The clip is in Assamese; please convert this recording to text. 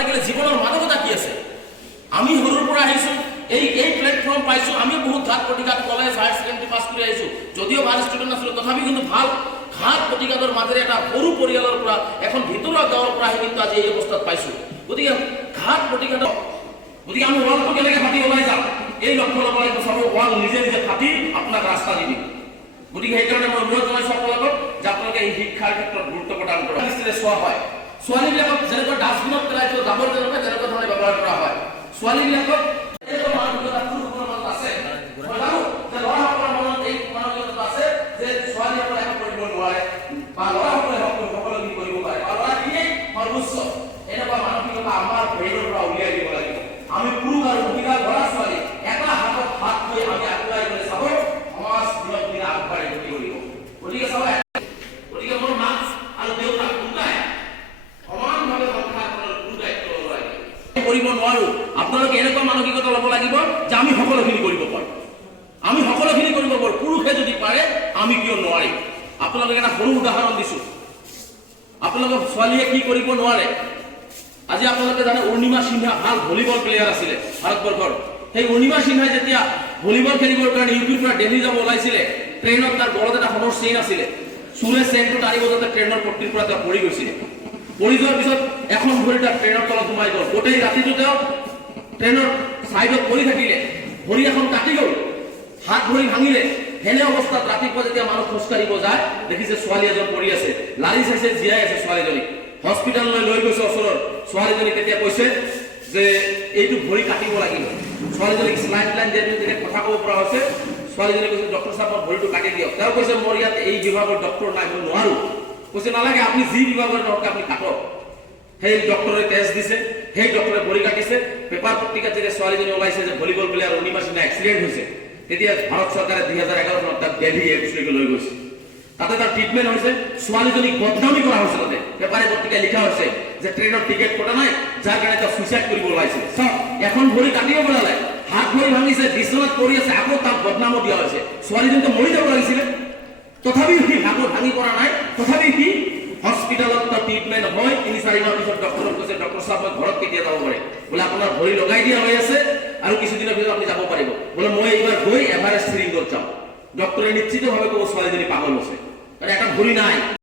নাথাকিলে জীৱনৰ মানৱতা কি আছে? আমি সৰুৰ পৰা আহিছোঁ, এই প্লেটফৰ্ম পাইছোঁ, আমি বহুত ঘাট প্ৰতিঘাত কলেজ হায়াৰ ছেকেণ্ডেৰী পাছ কৰি আহিছোঁ, যদিও ভাল ষ্টুডেণ্ট আছিলোঁ তথাপি কিন্তু ভাল ঘাট প্ৰতিঘাতৰ মাজেৰে এটা সৰু পৰিয়ালৰ পৰা এখন ভিতৰুৱা গাঁৱৰ পৰা আহি কিন্তু আজি এই অৱস্থাত পাইছোঁ। গতিকে ঘাট প্ৰতিঘাত, গতিকে আমি ৱালটো কেনেকৈ ফাটি ওলাই যাম এই লক্ষ্য ল'ব লাগিব। চাব ৱাল নিজে নিজে ফাটি আপোনাক ৰাস্তা দি দিম। গতিকে সেইকাৰণে মই অনুৰোধ জনাইছোঁ আপোনালোকক যে আপোনালোকে এই শিক্ষাৰ ক্ষেত্ৰত গুৰুত্ব প্ৰদান কৰক। চোৱা হয় ছোৱালীবিলাকক যেনেকৈ ডাষ্টবিনত পেলাই থোৱা জাবৰ যেনেকৈ তেনেকুৱা ধৰণে ব্যৱহাৰ কৰা হয়। ছোৱালীবিলাকক আমি পুৰুষ আৰু মহিলা ল'ৰা ছোৱালী এটা হাতত হাত থৈ আমি আগুৱাই গ'লে চাব সমাজ দিনক দিনে আগবাঢ়ি গতি কৰিব। গতিকে চাব, গতিকে মোৰ মাক আৰু দেউতাক দুটাই সমানভাৱে সংসাৰ কৰাৰ গুৰু দায়িত্ব ল'ব লাগিব। কৰিব নোৱাৰো, আপোনালোকে এনেকুৱা মানসিকতা ল'ব লাগিব যে আমি সকলোখিনি কৰিব পাৰোঁ, আমি সকলোখিনি কৰিব পাৰোঁ। পুৰুষে যদি পাৰে আমি কিয় নোৱাৰিম? আপোনালোকে এটা সৰু উদাহৰণ দিছোঁ, আপোনালোকৰ ছোৱালীয়ে কি কৰিব নোৱাৰে। আজি আপোনালোকে জানে অৰুণিমা সিনহা ভাল ভলীবল প্লেয়াৰ আছিলে ভাৰতবৰ্ষৰ। সেই অৰুণিমা সিনহাই যেতিয়া ভলীবল খেলিবৰ কাৰণে ইউ পিৰ পৰা দিল্লী যাব ওলাইছিলে, ট্ৰেইনত তাৰ গলত এটা সোণৰ চেইন আছিলে। চোৰে চেইনটো টানিব যাতে ট্ৰেইনৰ পট্টিৰ পৰা তেওঁ পৰি গৈছিলে। পৰি যোৱাৰ পিছত এখন ভৰি তাৰ ট্ৰেইনৰ তলত সোমাই গ'ল। গোটেই ৰাতিটো তেওঁ ট্ৰেইনৰ ছাইডত পৰি থাকিলে, ভৰি এখন কাটি গ'ল, হাত ভৰি ভাঙিলে। সেনে অৱস্থাত ৰাতিপুৱা যেতিয়া মানুহ খোজকাঢ়িব যায় দেখিছে ছোৱালী এজন পৰি আছে, লাৰি চাইছে, জীয়াই আছে ছোৱালীজনী। হস্পিটেললৈ লৈ গৈছে ওচৰৰ ছোৱালীজনী, তেতিয়া কৈছে যে এইটো ভৰি কাটিব লাগিব। ছোৱালীজনীক স্লাইন লাইন দিয়াৰ পিছত যেতিয়া কথা ক'ব পৰা হৈছে, ছোৱালীজনী কৈছে ডক্টৰ চাহাব মোৰ ভৰিটো কাটি দিয়ক। তেওঁ কৈছে মোৰ ইয়াত এই বিভাগৰ ডক্টৰ নাই, মই নোৱাৰো। কৈছে নালাগে, আপুনি যি বিভাগৰ ডক্টৰ আপুনি কাটক। সেই ডক্টৰে টেষ্ট দিছে, সেই ডক্টৰে ভৰি কাটিছে। পেপাৰ পত্ৰিকাত যেতিয়া ছোৱালীজনী ওলাইছে যে volleyball player Arunima Sinha accident হৈছে, তেতিয়া ভাৰত চৰকাৰে 2011 চনত তাক দিল্লী এইমছলৈকে লৈ গৈছে। তাতে তাৰ ট্ৰিটমেণ্ট হৈছে, ছোৱালীজনীক বদনামী কৰা হৈছে। তাতে পেপাৰে পত্ৰিকায় লিখা হৈছে যে ট্ৰেইনৰ টিকেট কটা নাই, যাৰ কাৰণে তেওঁ ছুইচাইড কৰিব ওলাইছিল। চাওক, এখন ভৰি কাটিব পেলালে, হাত ভৰি ভাঙিছে, বিচনাত পৰি আছে, আকৌ তাক বদনামো দিয়া হৈছে। ছোৱালীজনীতো মৰি যাব লাগিছিলে, তথাপিও সি ভাঙি পৰা নাই। তথাপি সি হস্পিটেলত ট্ৰিটমেণ্ট হয়। 3-4 মাহ পিছত ডক্টৰক কৈছে ডক্টৰ চাহাব মই ঘৰত কেতিয়া যাব পাৰে? বোলে আপোনাৰ ভৰি লগাই দিয়া হৈ আছে আৰু কিছুদিনৰ পিছত আপুনি যাব পাৰিব। বোলে মই এইবাৰ গৈ এভাৰেষ্ট ছিৰিংগত যাওঁ। ডক্টৰে নিশ্চিতভাৱে ক'ব ছোৱালীজনী পাগল হৈছে, কাৰণ এটা ভৰি নাই।